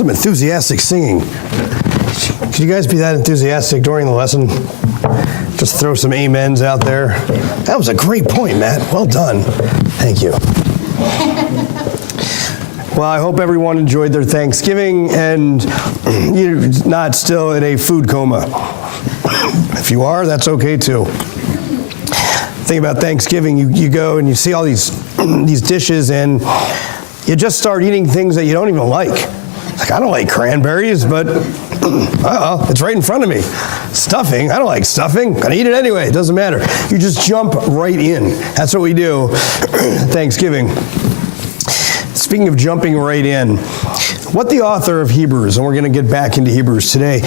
some enthusiastic singing. Could you guys be that enthusiastic during the lesson? Just throw some amens out there. That was a great point, Matt. Well done. Thank you. Well, I hope everyone enjoyed their Thanksgiving and you're not still in a food coma. If you are, that's okay too. Think about Thanksgiving, you go and you see all these dishes and you just start eating things that you don't even like. Like, I don't like cranberries, but it's right in front of me. Stuffing, I don't like stuffing. Gonna eat it anyway, it doesn't matter. You just jump right in. That's what we do Thanksgiving. Speaking of jumping right in, what the author of Hebrews, and we're going to get back into Hebrews today,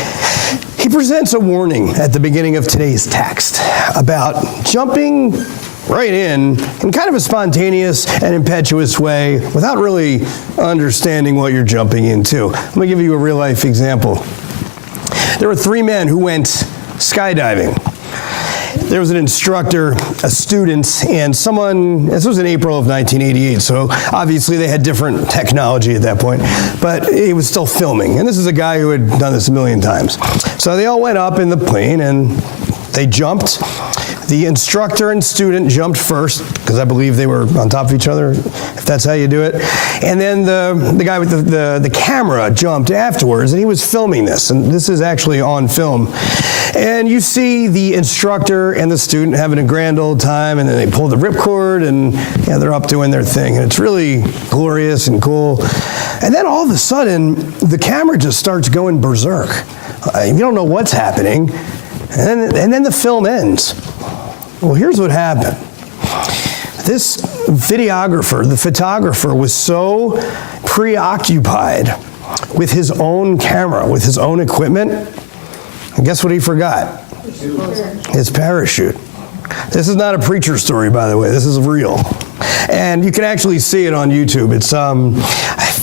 he presents a warning at the beginning of today's text about jumping right in kind of a spontaneous and impetuous way without really understanding what you're jumping into. Let me give you a real-life example. There were 3 men who went skydiving. There was an instructor, a student, and someone, this was in April of 1988, so obviously they had different technology at that point, but it was still filming. And this is a guy who had done this a million times. So they all went up in the plane and they jumped. The instructor and student jumped first, because I believe they were on top of each other, if that's how you do it. And then the guy with the camera jumped afterwards, and he was filming this. And this is actually on film. And you see the instructor and the student having a grand old time, and then they pull the ripcord, and they're up doing their thing. And it's really glorious and cool. And then all of a sudden, the camera just starts going berserk. You don't know what's happening. And then the film ends. Well, here's what happened. This videographer, the photographer, was so preoccupied with his own camera, with his own equipment, and guess what he forgot? His parachute. This is not a preacher story, by the way. This is real. And you can actually see it on YouTube. It's,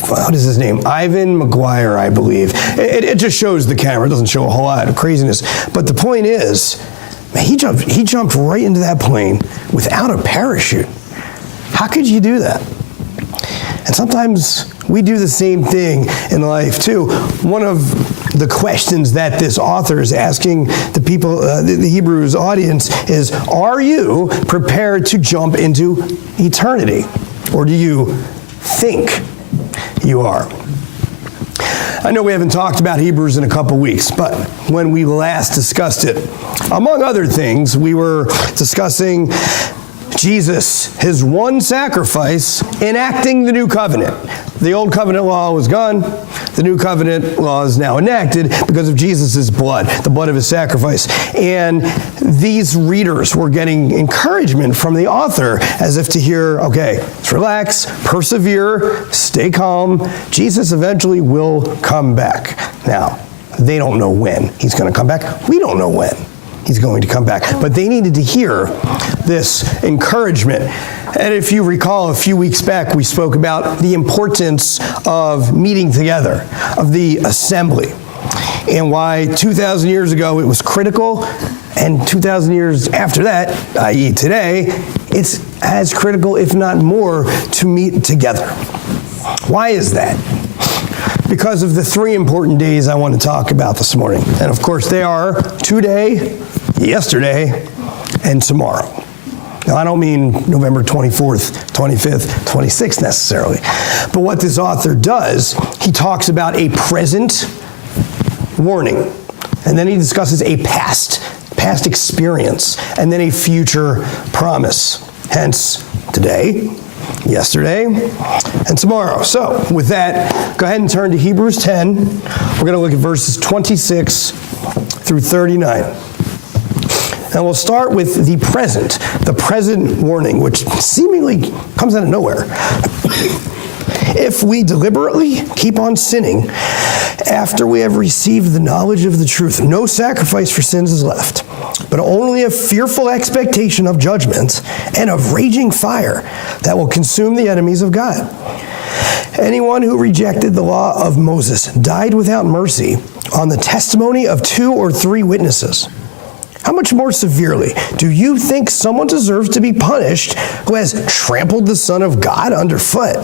what is his name? Ivan McGuire, I believe. It just shows the camera. It doesn't show a whole lot of craziness. But the point is, man, he jumped right into that plane without a parachute. How could you do that? And sometimes we do the same thing in life too. One of the questions that this author is asking the people, the Hebrews audience is, are you prepared to jump into eternity? Or do you think you are? I know we haven't talked about Hebrews in a couple weeks, but when we last discussed it, among other things, we were discussing Jesus, his one sacrifice, enacting the new covenant. The old covenant law was gone. The new covenant law is now enacted because of Jesus' blood, the blood of his sacrifice. And these readers were getting encouragement from the author as if to hear, okay, let's relax, persevere, stay calm. Jesus eventually will come back. Now, they don't know when he's going to come back. We don't know when he's going to come back. But they needed to hear this encouragement. And if you recall, a few weeks back, we spoke about the importance of meeting together, of the assembly, and why 2,000 years ago it was critical, and 2,000 years after that, i.e. today, it's as critical, if not more, to meet together. Why is that? Because of the 3 important days I want to talk about this morning. And of course, they are today, yesterday, and tomorrow. Now, I don't mean November 24th, 25th, 26th necessarily. But what this author does, he talks about a present warning. And then he discusses a past experience. And then a future promise. Hence, today, yesterday, and tomorrow. So, with that, go ahead and turn to Hebrews 10. We're going to look at verses 26 through 39. And we'll start with the present warning, which seemingly comes out of nowhere. If we deliberately keep on sinning after we have received the knowledge of the truth, no sacrifice for sins is left, but only a fearful expectation of judgment and of raging fire that will consume the enemies of God. Anyone who rejected the law of Moses died without mercy on the testimony of 2 or 3 witnesses. How much more severely do you think someone deserves to be punished who has trampled the Son of God underfoot?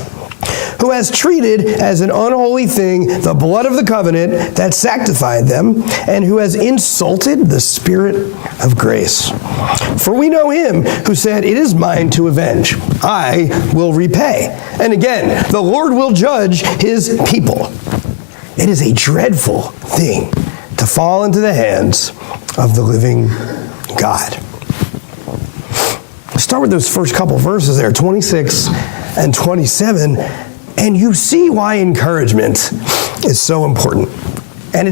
who has treated as an unholy thing the blood of the covenant that sanctified them, and who has insulted the Spirit of grace. For we know him who said, it is mine to avenge. I will repay. And again, the Lord will judge his people. It is a dreadful thing to fall into the hands of the living God. Start with those first couple verses there, 26 and 27, and you see why encouragement is so important. And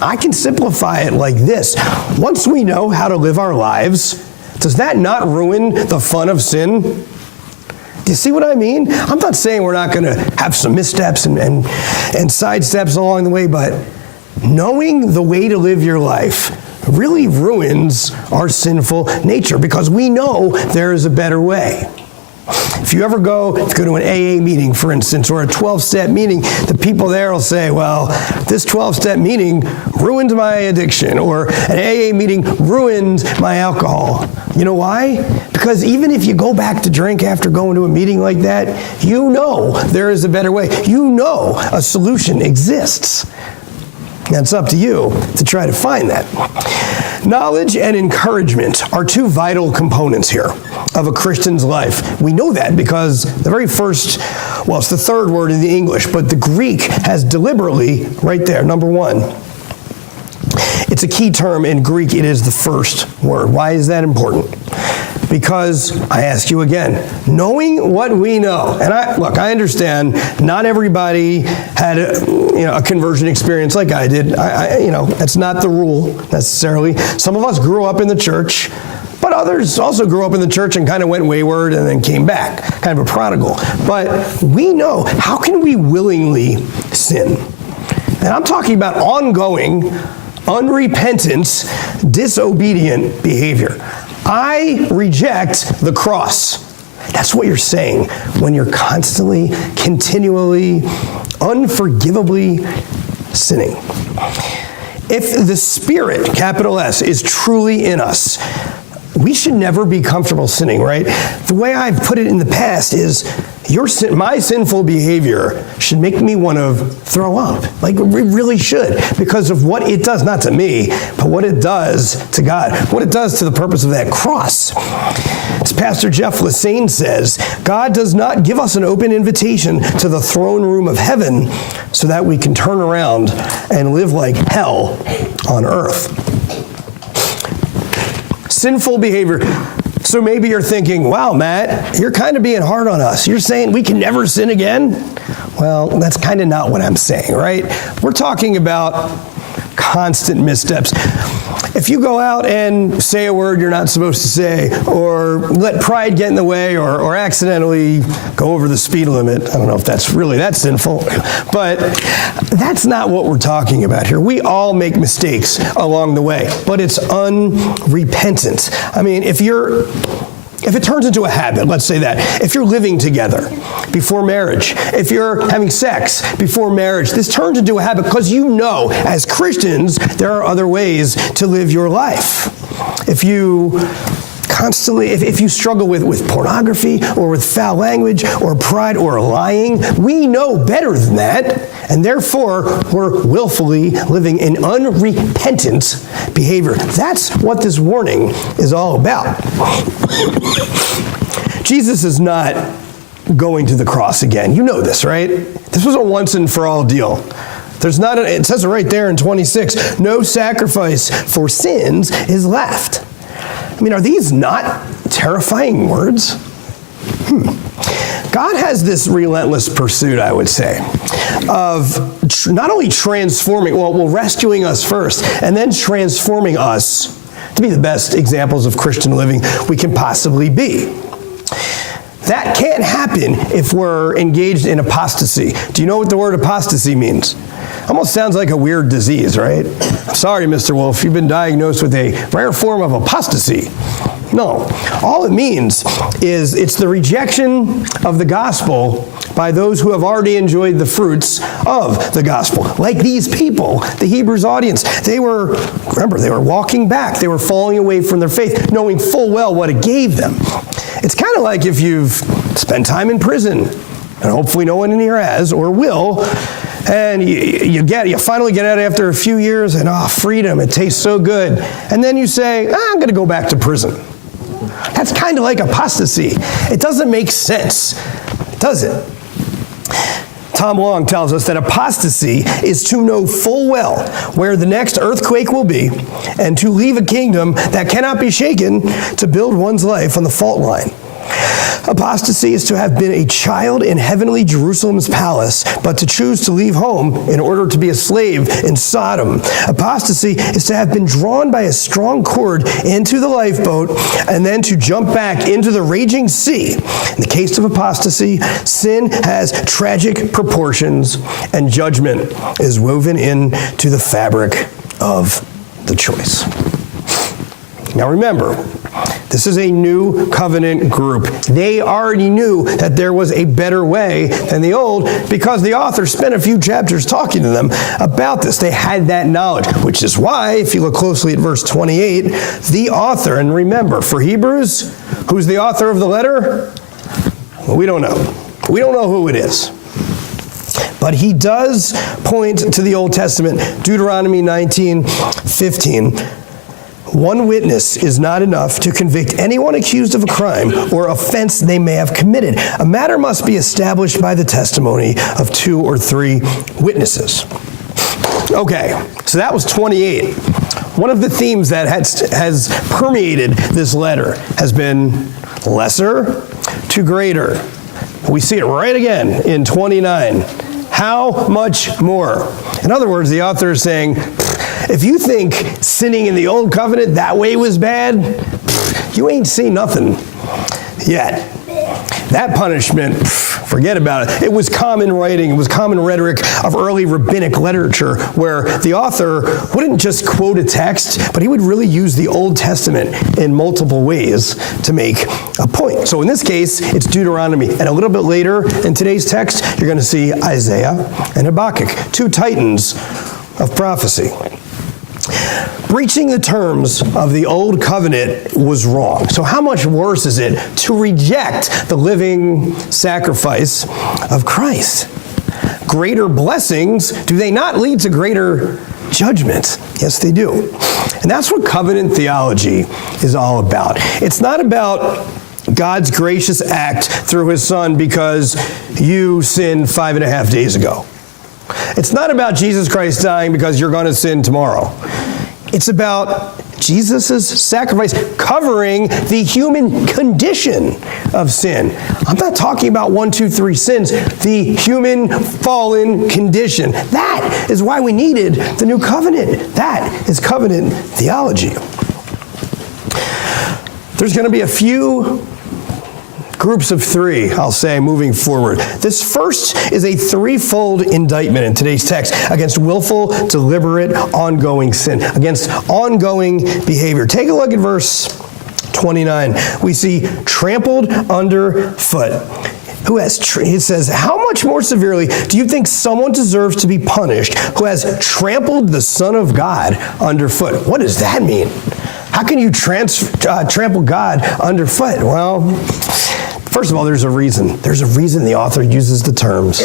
I can simplify it like this. Once we know how to live our lives, does that not ruin the fun of sin? Do you see what I mean? I'm not saying we're not going to have some missteps and sidesteps along the way, but knowing the way to live your life really ruins our sinful nature because we know there is a better way. If you go to an AA meeting, for instance, or a 12-step meeting, the people there will say, well, this 12-step meeting ruined my addiction, or an AA meeting ruined my alcohol. You know why? Because even if you go back to drink after going to a meeting like that, you know there is a better way. You know a solution exists. Now, it's up to you to try to find that. Knowledge and encouragement are two vital components here of a Christian's life. We know that because the very first, it's the third word in the English, but the Greek has deliberately, right there, number one. It's a key term in Greek. It is the first word. Why is that important? Because, I ask you again, knowing what we know, and I understand not everybody had a conversion experience like I did. That's not the rule necessarily. Some of us grew up in the church, but others also grew up in the church and kind of went wayward and then came back, kind of a prodigal. But we know, how can we willingly sin? And I'm talking about ongoing, unrepentant, disobedient behavior. I reject the cross. That's what you're saying when you're constantly, continually, unforgivably sinning. If the Spirit, capital S, is truly in us, we should never be comfortable sinning, right? The way I've put it in the past is my sinful behavior should make me want to throw up. Like, it really should, because of what it does, not to me, but what it does to God, what it does to the purpose of that cross. As Pastor Jeff Lassane says, God does not give us an open invitation to the throne room of heaven so that we can turn around and live like hell on earth. Sinful behavior. So maybe you're thinking, wow, Matt, you're kind of being hard on us. You're saying we can never sin again? Well, that's kind of not what I'm saying, right? We're talking about constant missteps. If you go out and say a word you're not supposed to say, or let pride get in the way, or accidentally go over the speed limit, I don't know if that's really that sinful, but that's not what we're talking about here. We all make mistakes along the way, but it's unrepentant. I mean, if it turns into a habit, let's say that, if you're living together before marriage, if you're having sex before marriage, this turns into a habit because you know, as Christians, there are other ways to live your life. If you struggle with pornography or with foul language or pride or lying, we know better than that, and therefore we're willfully living in unrepentant behavior. That's what this warning is all about. Jesus is not going to the cross again. You know this, right? This was a once and for all deal. It says it right there in 26, no sacrifice for sins is left. I mean, are these not terrifying words? God has this relentless pursuit, I would say, of not only rescuing us first, and then transforming us to be the best examples of Christian living we can possibly be. That can't happen if we're engaged in apostasy. Do you know what the word apostasy means? Almost sounds like a weird disease, right? Sorry, Mr. Wolf, you've been diagnosed with a rare form of apostasy. No, all it means is it's the rejection of the gospel by those who have already enjoyed the fruits of the gospel. Like these people, the Hebrews audience, they were walking back. They were falling away from their faith, knowing full well what it gave them. It's kind of like if you've spent time in prison, and hopefully no one in here has or will, and you finally get out after a few years, and freedom, it tastes so good. And then you say, I'm going to go back to prison. That's kind of like apostasy. It doesn't make sense, does it? Tom Long tells us that apostasy is to know full well where the next earthquake will be and to leave a kingdom that cannot be shaken to build one's life on the fault line. Apostasy is to have been a child in heavenly Jerusalem's palace, but to choose to leave home in order to be a slave in Sodom. Apostasy is to have been drawn by a strong cord into the lifeboat and then to jump back into the raging sea. In the case of apostasy, sin has tragic proportions and judgment is woven into the fabric of the choice. Now remember, this is a new covenant group. They already knew that there was a better way than the old because the author spent a few chapters talking to them about this. They had that knowledge, which is why, if you look closely at verse 28, the author, and remember, for Hebrews, who's the author of the letter? Well, we don't know. We don't know who it is. But he does point to the Old Testament, Deuteronomy 19:15. One witness is not enough to convict anyone accused of a crime or offense they may have committed. A matter must be established by the testimony of 2 or 3 witnesses. Okay, so that was 28. One of the themes that has permeated this letter has been lesser to greater. We see it right again in 29. How much more? In other words, the author is saying, if you think sinning in the old covenant that way was bad, you ain't seen nothing yet. That punishment, forget about it. It was common writing, it was common rhetoric of early rabbinic literature where the author wouldn't just quote a text, but he would really use the Old Testament in multiple ways to make a point. So in this case, it's Deuteronomy. And a little bit later in today's text, you're going to see Isaiah and Habakkuk, 2 titans of prophecy. Breaching the terms of the old covenant was wrong. So how much worse is it to reject the living sacrifice of Christ? Greater blessings, do they not lead to greater judgment? Yes, they do. And that's what covenant theology is all about. It's not about God's gracious act through his Son because you sinned 5.5 days ago. It's not about Jesus Christ dying because you're going to sin tomorrow. It's about Jesus' sacrifice covering the human condition of sin. I'm not talking about 1, 2, 3 sins, the human fallen condition. That is why we needed the new covenant. That is covenant theology. There's going to be a few groups of 3, I'll say, moving forward. This first is a 3-fold indictment in today's text against willful, deliberate, ongoing sin, against ongoing behavior. Take a look at verse 29. We see trampled underfoot. It says, how much more severely do you think someone deserves to be punished who has trampled the Son of God underfoot? What does that mean? How can you trample God underfoot? Well, first of all, there's a reason. There's a reason the author uses the terms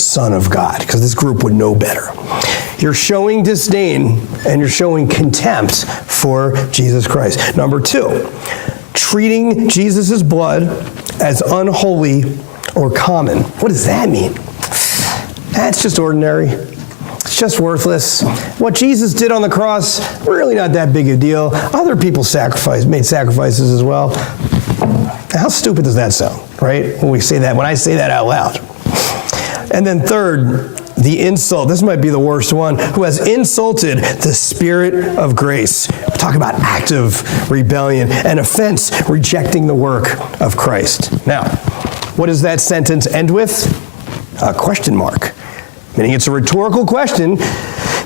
Son of God, because this group would know better. You're showing disdain and you're showing contempt for Jesus Christ. Number 2, treating Jesus' blood as unholy or common. What does that mean? That's just ordinary. It's just worthless. What Jesus did on the cross, really not that big a deal. Other people made sacrifices as well. How stupid does that sound, right? When I say that out loud. And then third, the insult. This might be the worst one. Who has insulted the Spirit of grace. Talk about active rebellion and offense, rejecting the work of Christ. Now, what does that sentence end with? A question mark. Meaning it's a rhetorical question,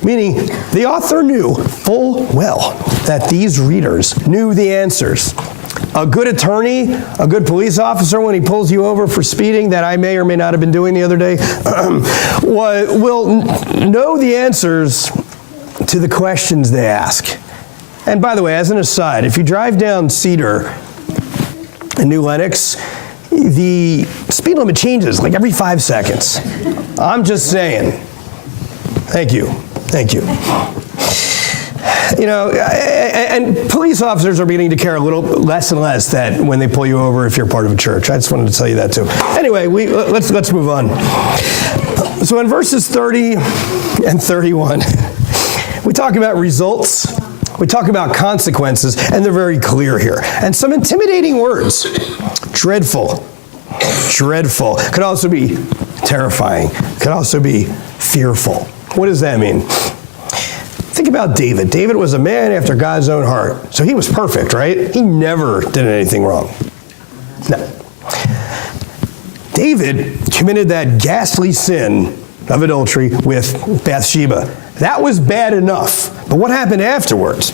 meaning the author knew full well that these readers knew the answers. A good attorney, a good police officer, when he pulls you over for speeding, that I may or may not have been doing the other day, will know the answers to the questions they ask. And by the way, as an aside, if you drive down Cedar in New Lenox, the speed limit changes like every 5 seconds. I'm just saying. Thank you. Thank you. You know, and police officers are beginning to care a little less and less that when they pull you over if you're part of a church. I just wanted to tell you that too. Anyway, let's move on. So in verses 30 and 31, we talk about results. We talk about consequences, and they're very clear here. And some intimidating words. Dreadful. Dreadful. Could also be terrifying. Could also be fearful. What does that mean? Think about David. David was a man after God's own heart. So he was perfect, right? He never did anything wrong. No. David committed that ghastly sin of adultery with Bathsheba. That was bad enough. But what happened afterwards?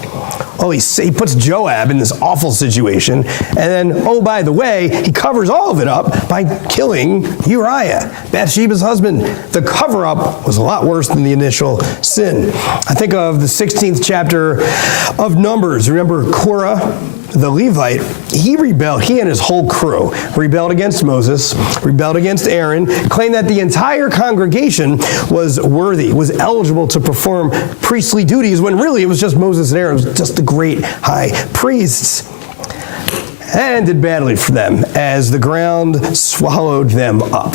Oh, he puts Joab in this awful situation, and then, oh, by the way, he covers all of it up by killing Uriah, Bathsheba's husband. The cover-up was a lot worse than the initial sin. I think of the 16th chapter of Numbers. Remember Korah, the Levite? He rebelled. He and his whole crew rebelled against Moses, rebelled against Aaron, claimed that the entire congregation was worthy, was eligible to perform priestly duties, when really it was just Moses and Aaron. It was just the great high priests. And ended badly for them as the ground swallowed them up.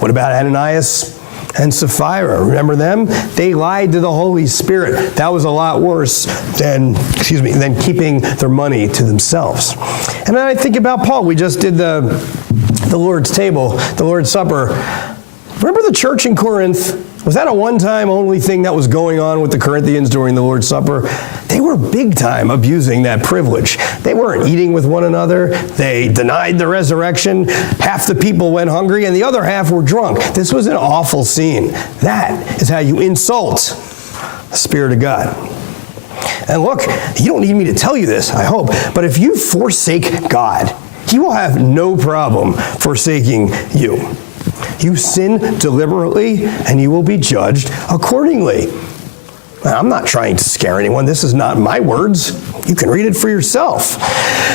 What about Ananias and Sapphira? Remember them? They lied to the Holy Spirit. That was a lot worse than keeping their money to themselves. And then I think about Paul. We just did the Lord's table, the Lord's Supper. Remember the church in Corinth? Was that a one-time only thing that was going on with the Corinthians during the Lord's Supper? They were big time abusing that privilege. They weren't eating with one another. They denied the resurrection. Half the people went hungry and the other half were drunk. This was an awful scene. That is how you insult the Spirit of God. And look, you don't need me to tell you this, I hope, but if you forsake God, He will have no problem forsaking you. You sin deliberately, and you will be judged accordingly. I'm not trying to scare anyone. This is not my words. You can read it for yourself.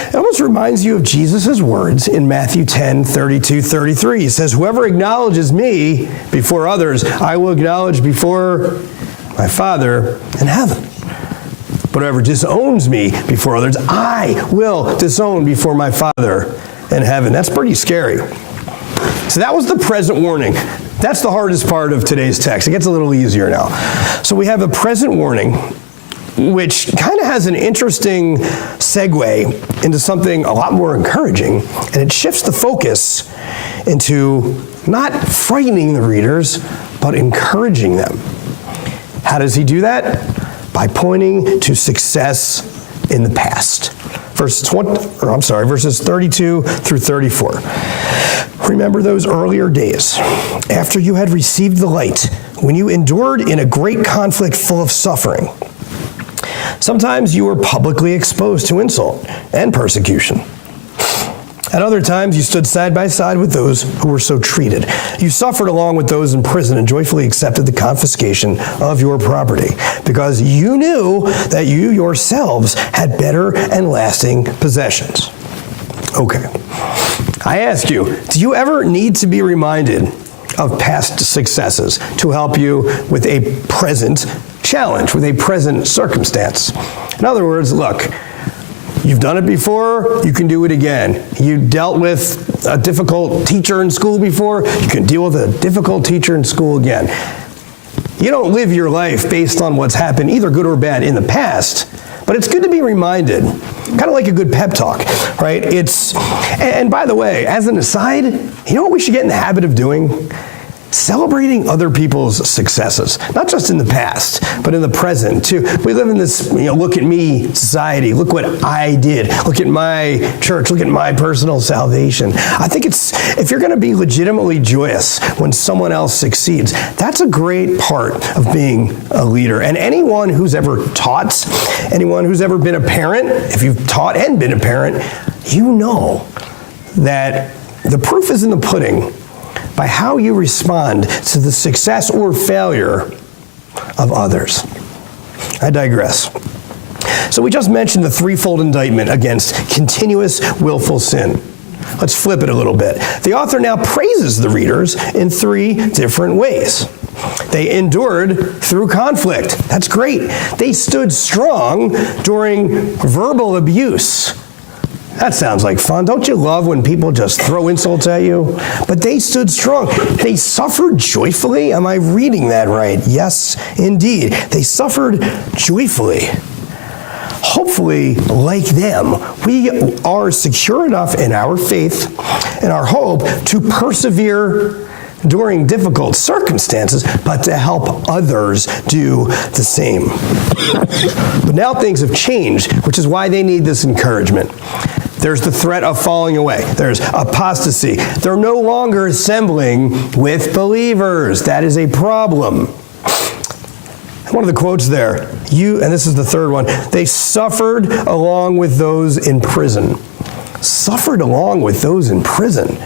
It almost reminds you of Jesus' words in Matthew 10, 32, 33. He says, whoever acknowledges me before others, I will acknowledge before my Father in heaven. But whoever disowns me before others, I will disown before my Father in heaven. That's pretty scary. So that was the present warning. That's the hardest part of today's text. It gets a little easier now. So we have a present warning, which kind of has an interesting segue into something a lot more encouraging, and it shifts the focus into not frightening the readers, but encouraging them. How does he do that? By pointing to success in the past. Verses 32 through 34. Remember those earlier days, after you had received the light, when you endured in a great conflict full of suffering. Sometimes you were publicly exposed to insult and persecution. At other times, you stood side by side with those who were so treated. You suffered along with those in prison and joyfully accepted the confiscation of your property, because you knew that you yourselves had better and lasting possessions. Okay. I ask you, do you ever need to be reminded of past successes to help you with a present challenge, with a present circumstance? In other words, look, you've done it before, you can do it again. You dealt with a difficult teacher in school before, you can deal with a difficult teacher in school again. You don't live your life based on what's happened, either good or bad, in the past, but it's good to be reminded, kind of like a good pep talk, right? And by the way, as an aside, you know what we should get in the habit of doing? Celebrating other people's successes, not just in the past, but in the present too. We live in this, look at me society. Look what I did. Look at my church. Look at my personal salvation. I think if you're going to be legitimately joyous when someone else succeeds, that's a great part of being a leader. And anyone who's ever taught, anyone who's ever been a parent, if you've taught and been a parent, you know that the proof is in the pudding by how you respond to the success or failure of others. I digress. So we just mentioned the threefold indictment against continuous willful sin. Let's flip it a little bit. The author now praises the readers in 3 different ways. They endured through conflict. That's great. They stood strong during verbal abuse. That sounds like fun. Don't you love when people just throw insults at you? But they stood strong. They suffered joyfully. Am I reading that right? Yes, indeed. They suffered joyfully. Hopefully, like them, we are secure enough in our faith and our hope to persevere during difficult circumstances, but to help others do the same. But now things have changed, which is why they need this encouragement. There's the threat of falling away. There's apostasy. They're no longer assembling with believers. That is a problem. One of the quotes there, and this is the third one, they suffered along with those in prison. Suffered along with those in prison.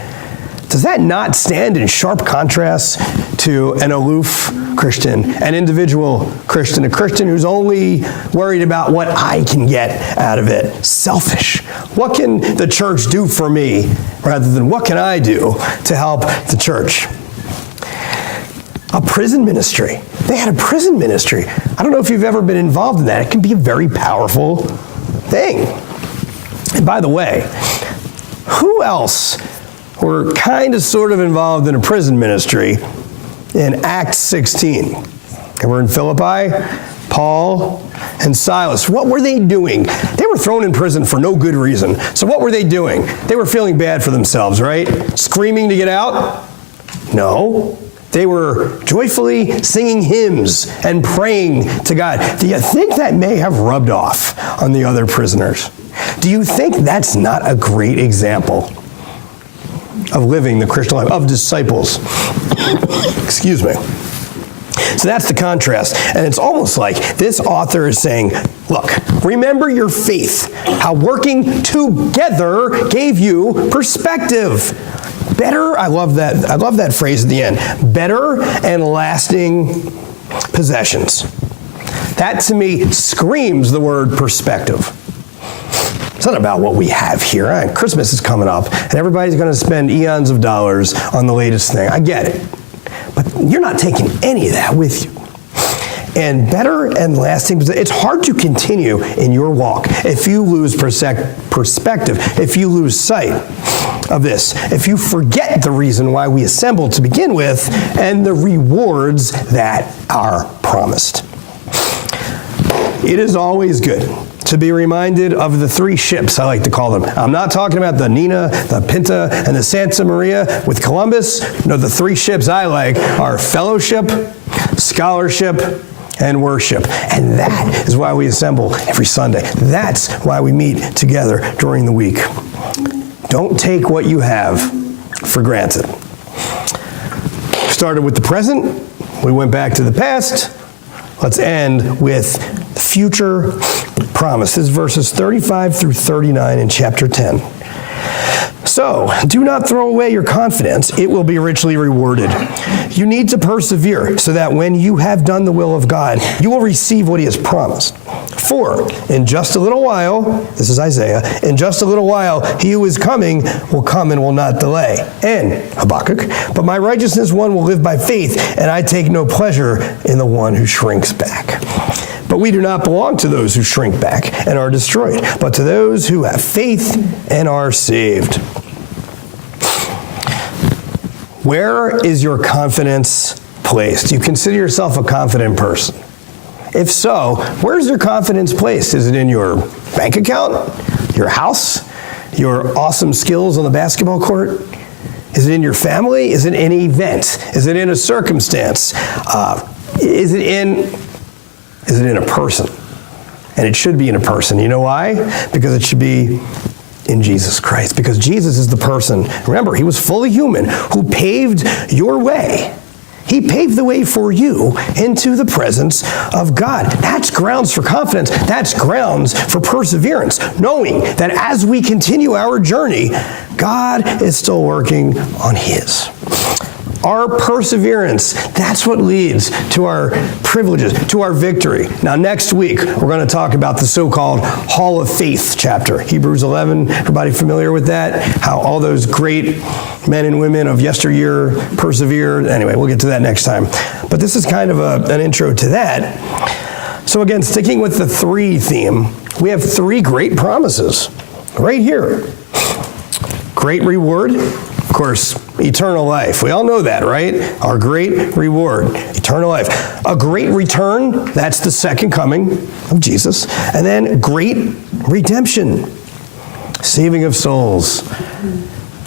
Does that not stand in sharp contrast to an aloof Christian, an individual Christian, a Christian who's only worried about what I can get out of it? Selfish. What can the church do for me rather than what can I do to help the church? A prison ministry. They had a prison ministry. I don't know if you've ever been involved in that. It can be a very powerful thing. And by the way, who else were kind of sort of involved in a prison ministry in Acts 16? And we're in Philippi, Paul and Silas. What were they doing? They were thrown in prison for no good reason. So what were they doing? They were feeling bad for themselves, right? Screaming to get out? No. They were joyfully singing hymns and praying to God. Do you think that may have rubbed off on the other prisoners? Do you think that's not a great example of living the Christian life, of disciples? Excuse me. So that's the contrast. And it's almost like this author is saying, look, remember your faith, how working together gave you perspective. Better, I love that phrase at the end, better and lasting possessions. That to me screams the word perspective. It's not about what we have here. Christmas is coming up, and everybody's going to spend eons of dollars on the latest thing. I get it. But you're not taking any of that with you. And better and lasting, it's hard to continue in your walk if you lose perspective, if you lose sight of this, if you forget the reason why we assembled to begin with and the rewards that are promised. It is always good to be reminded of the 3 ships, I like to call them. I'm not talking about the Nina, the Pinta, and the Santa Maria with Columbus. No, the 3 ships I like are fellowship, scholarship, and worship. And that is why we assemble every Sunday. That's why we meet together during the week. Don't take what you have for granted. We started with the present. We went back to the past. Let's end with the future promises, verses 35 through 39 in chapter 10. So, do not throw away your confidence. It will be richly rewarded. You need to persevere so that when you have done the will of God, you will receive what he has promised. For in just a little while, this is Isaiah, in just a little while, he who is coming will come and will not delay. And Habakkuk, but my righteousness one will live by faith, and I take no pleasure in the one who shrinks back. But we do not belong to those who shrink back and are destroyed, but to those who have faith and are saved. Where is your confidence placed? Do you consider yourself a confident person? If so, where's your confidence placed? Is it in your bank account, your house, your awesome skills on the basketball court? Is it in your family? Is it in an event? Is it in a circumstance? Is it in a person? And it should be in a person. You know why? Because it should be in Jesus Christ. Because Jesus is the person, remember, he was fully human, who paved your way. He paved the way for you into the presence of God. That's grounds for confidence. That's grounds for perseverance, knowing that as we continue our journey, God is still working on his. Our perseverance, that's what leads to our privileges, to our victory. Now, next week, we're going to talk about the so-called Hall of Faith chapter. Hebrews 11, everybody familiar with that? How all those great men and women of yesteryear persevered. Anyway, we'll get to that next time. But this is kind of an intro to that. So again, sticking with the 3 theme, we have 3 great promises right here. Great reward, of course, eternal life. We all know that, right? Our great reward, eternal life. A great return, that's the second coming of Jesus. And then great redemption, saving of souls.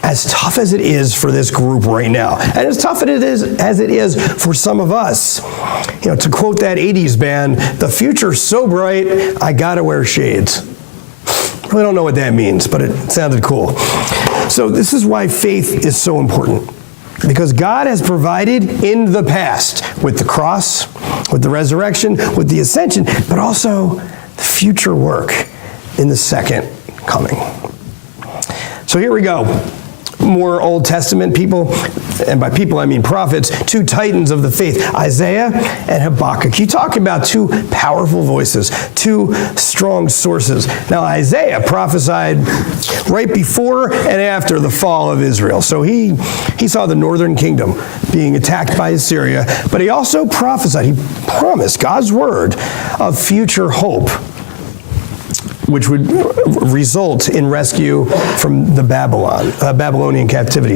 As tough as it is for this group right now, and as tough as it is for some of us, to quote that 80s band, the future's so bright, I gotta wear shades. I really don't know what that means, but it sounded cool. So this is why faith is so important. Because God has provided in the past with the cross, with the resurrection, with the ascension, but also the future work in the second coming. So here we go. More Old Testament people, and by people I mean prophets, 2 titans of the faith, Isaiah and Habakkuk. You talk about 2 powerful voices, 2 strong sources. Now Isaiah prophesied right before and after the fall of Israel. So he saw the northern kingdom being attacked by Assyria, but he also prophesied, he promised God's word of future hope, which would result in rescue from the Babylonian captivity,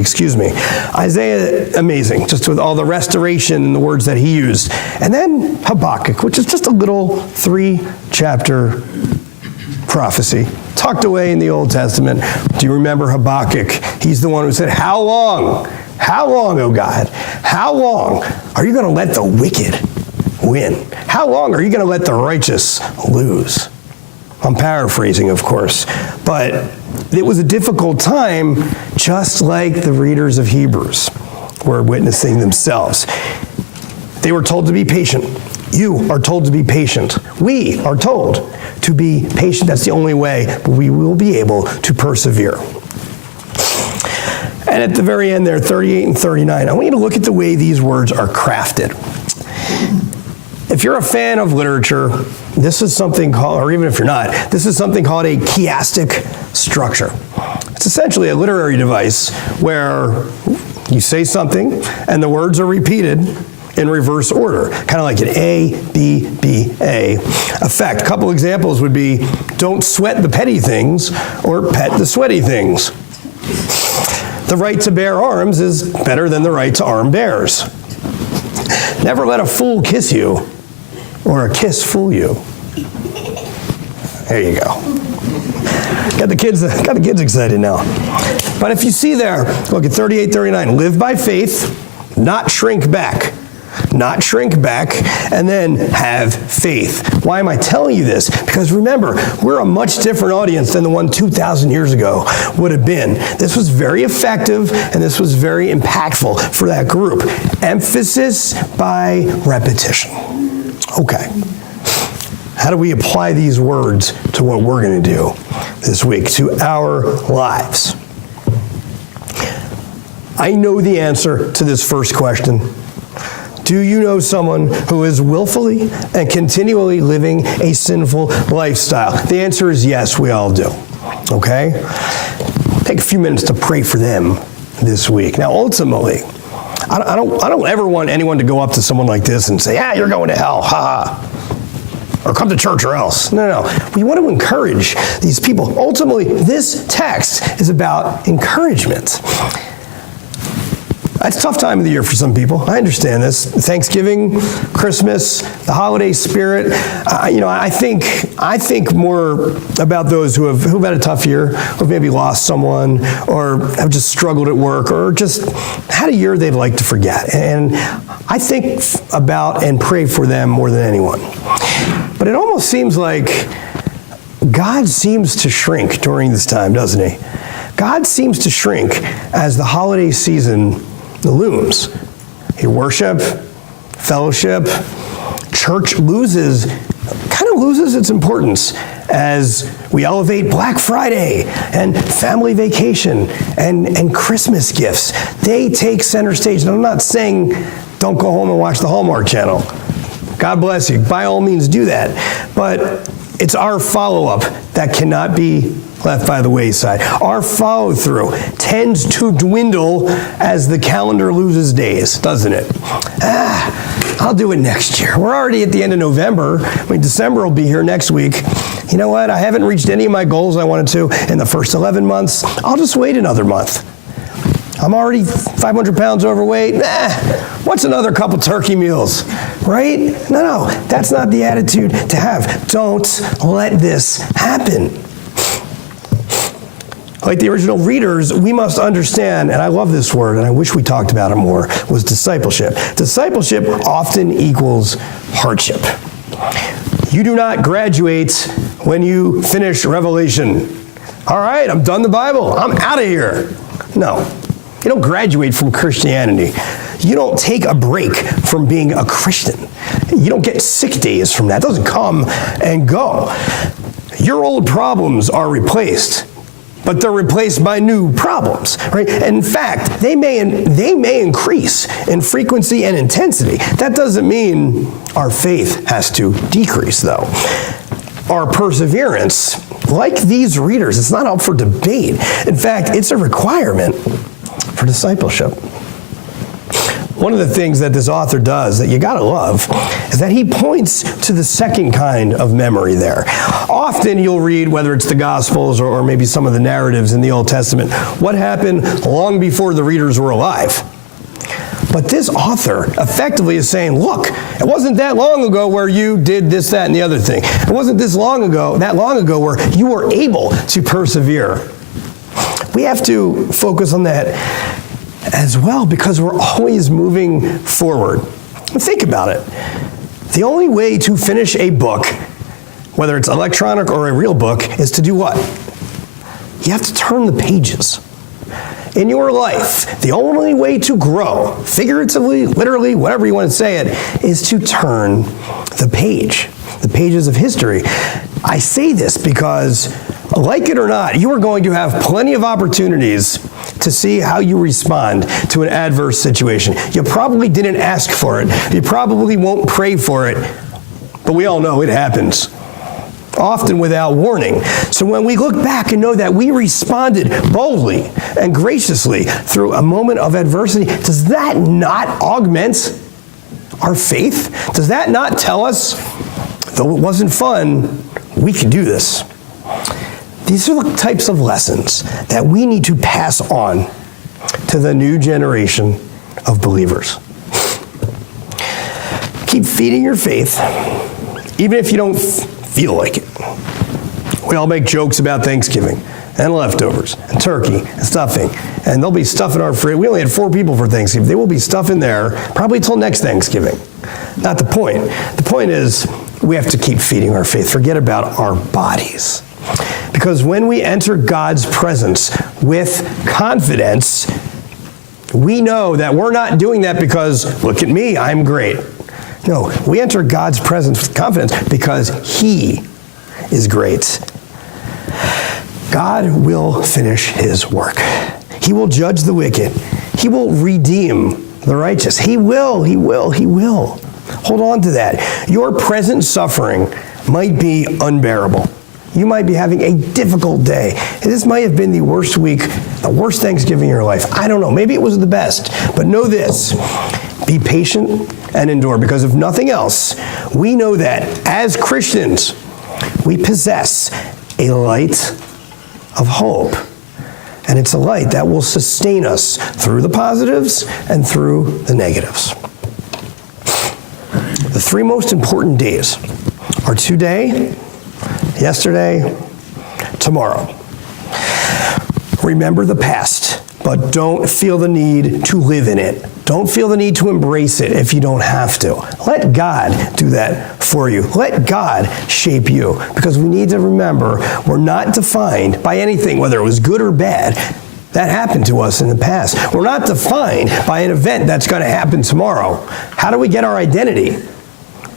Isaiah, amazing, just with all the restoration and the words that he used. And then Habakkuk, which is just a little 3-chapter prophecy, tucked away in the Old Testament. Do you remember Habakkuk? He's the one who said, how long, O God, how long are you going to let the wicked win? How long are you going to let the righteous lose? I'm paraphrasing, of course, but it was a difficult time, just like the readers of Hebrews were witnessing themselves. They were told to be patient. You are told to be patient. We are told to be patient. That's the only way we will be able to persevere. And at the very end there, 38 and 39, I want you to look at the way these words are crafted. If you're a fan of literature, this is something called, or even if you're not, this is something called a chiastic structure. It's essentially a literary device where you say something and the words are repeated in reverse order, kind of like an A, B, B, A effect. A couple examples would be, don't sweat the petty things or pet the sweaty things. The right to bear arms is better than the right to arm bears. Never let a fool kiss you, or a kiss fool you. There you go. Got the kids excited now. But if you see there, look at 38, 39. Live by faith, not shrink back. Not shrink back, and then have faith. Why am I telling you this? Because remember, we're a much different audience than the one 2,000 years ago would have been. This was very effective, and this was very impactful for that group. Emphasis by repetition. Okay. How do we apply these words to what we're going to do this week, to our lives? I know the answer to this first question. Do you know someone who is willfully and continually living a sinful lifestyle? The answer is yes, we all do. Okay? Take a few minutes to pray for them this week. Now, ultimately, I don't ever want anyone to go up to someone like this and say, you're going to hell, ha ha. Or come to church or else. No. We want to encourage these people. Ultimately, this text is about encouragement. It's a tough time of the year for some people. I understand this. Thanksgiving, Christmas, the holiday spirit. I think more about those who've had a tough year, who've maybe lost someone, or have just struggled at work, or just had a year they'd like to forget. And I think about and pray for them more than anyone. But it almost seems like God seems to shrink during this time, doesn't he? God seems to shrink as the holiday season looms. Your worship, fellowship, church kind of loses its importance as we elevate Black Friday and family vacation and Christmas gifts. They take center stage. And I'm not saying don't go home and watch the Hallmark Channel. God bless you. By all means, do that. But it's our follow-up that cannot be left by the wayside. Our follow-through tends to dwindle as the calendar loses days, doesn't it? I'll do it next year. We're already at the end of November. December will be here next week. You know what? I haven't reached any of my goals I wanted to in the first 11 months. I'll just wait another month. I'm already 500 pounds overweight. What's another couple turkey meals, right? No, that's not the attitude to have. Don't let this happen. Like the original readers, we must understand, and I love this word, and I wish we talked about it more, was discipleship. Discipleship often equals hardship. You do not graduate when you finish Revelation. All right, I'm done the Bible. I'm out of here. No, you don't graduate from Christianity. You don't take a break from being a Christian. You don't get sick days from that. It doesn't come and go. Your old problems are replaced, but they're replaced by new problems, right? And in fact, they may increase in frequency and intensity. That doesn't mean our faith has to decrease, though. Our perseverance, like these readers, it's not up for debate. In fact, it's a requirement for discipleship. One of the things that this author does that you gotta love is that he points to the second kind of memory there. Often you'll read, whether it's the Gospels or maybe some of the narratives in the Old Testament, what happened long before the readers were alive. But this author effectively is saying, look, it wasn't that long ago where you did this, that, and the other thing. It wasn't that long ago where you were able to persevere. We have to focus on that as well, because we're always moving forward. Think about it. The only way to finish a book, whether it's electronic or a real book, is to do what? You have to turn the pages. In your life, the only way to grow, figuratively, literally, whatever you want to say it, is to turn the pages of history. I say this because, like it or not, you are going to have plenty of opportunities to see how you respond to an adverse situation. You probably didn't ask for it. You probably won't pray for it, but we all know it happens, often without warning. So when we look back and know that we responded boldly and graciously through a moment of adversity, does that not augment our faith? Does that not tell us, though it wasn't fun, we can do this? These are the types of lessons that we need to pass on to the new generation of believers. Keep feeding your faith, even if you don't feel like it. We all make jokes about Thanksgiving and leftovers and turkey and stuffing, and there'll be stuff in our fridge. We only had 4 people for Thanksgiving. There will be stuff in there probably till next Thanksgiving. Not the point. The point is we have to keep feeding our faith. Forget about our bodies. Because when we enter God's presence with confidence, we know that we're not doing that because, look at me, I'm great. No, we enter God's presence with confidence because He is great. God will finish His work. He will judge the wicked. He will redeem the righteous. He will. Hold on to that. Your present suffering might be unbearable. You might be having a difficult day. This might have been the worst week, the worst Thanksgiving in your life. I don't know. Maybe it was the best. But know this. Be patient and endure, because if nothing else, we know that as Christians, we possess a light of hope. And it's a light that will sustain us through the positives and through the negatives. The 3 most important days are today, yesterday, tomorrow. Remember the past, but don't feel the need to live in it. Don't feel the need to embrace it if you don't have to. Let God do that for you. Let God shape you, because we need to remember we're not defined by anything, whether it was good or bad, that happened to us in the past. We're not defined by an event that's going to happen tomorrow. How do we get our identity?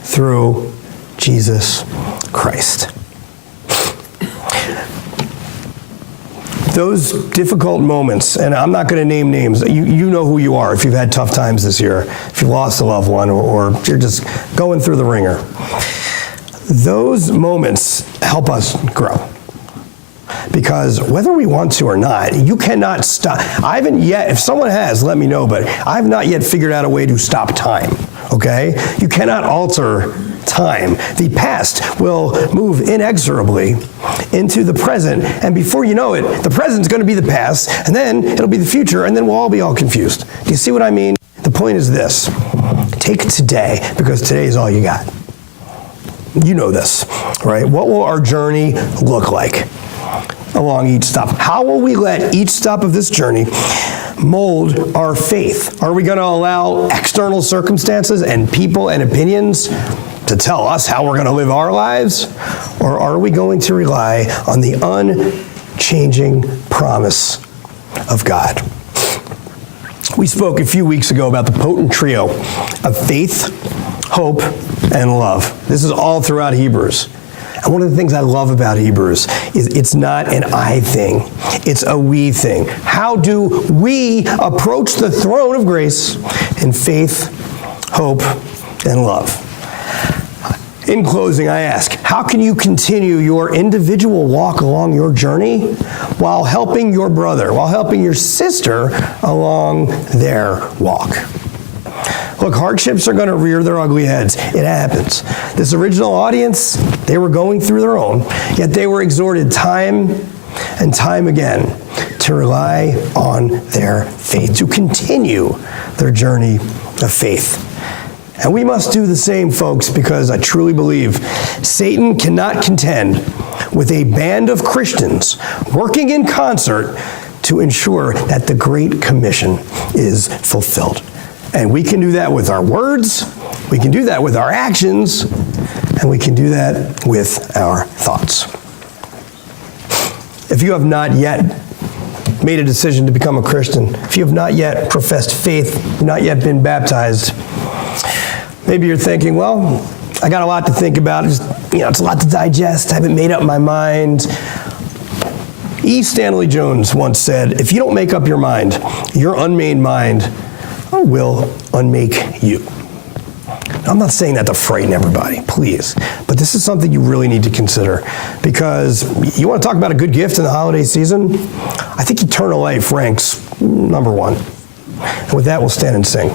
through Jesus Christ. Those difficult moments, and I'm not going to name names, you know who you are if you've had tough times this year, if you've lost a loved one, or you're just going through the ringer. Those moments help us grow. Because whether we want to or not, you cannot stop. I haven't yet, if someone has, let me know, but I've not yet figured out a way to stop time, okay? You cannot alter time. The past will move inexorably into the present, and before you know it, the present's going to be the past, and then it'll be the future, and then we'll all be all confused. Do you see what I mean? The point is this. Take today, because today is all you got. You know this, right? What will our journey look like along each stop? How will we let each stop of this journey mold our faith? Are we going to allow external circumstances and people and opinions to tell us how we're going to live our lives? Or are we going to rely on the unchanging promise of God? We spoke a few weeks ago about the potent trio of faith, hope, and love. This is all throughout Hebrews. And one of the things I love about Hebrews is it's not an I thing, it's a we thing. How do we approach the throne of grace in faith, hope, and love? In closing, I ask, how can you continue your individual walk along your journey while helping your brother, while helping your sister along their walk? Look, hardships are going to rear their ugly heads. It happens. This original audience, they were going through their own, yet they were exhorted time and time again to rely on their faith, to continue their journey of faith. And we must do the same, folks, because I truly believe Satan cannot contend with a band of Christians working in concert to ensure that the Great Commission is fulfilled. And we can do that with our words, we can do that with our actions, and we can do that with our thoughts. If you have not yet made a decision to become a Christian, if you have not yet professed faith, not yet been baptized, maybe you're thinking, well, I got a lot to think about. It's a lot to digest. I haven't made up my mind. E. Stanley Jones once said, if you don't make up your mind, your unmade mind will unmake you. I'm not saying that to frighten everybody, please, but this is something you really need to consider, because you want to talk about a good gift in the holiday season? I think eternal life ranks number one. And with that, we'll stand and sing.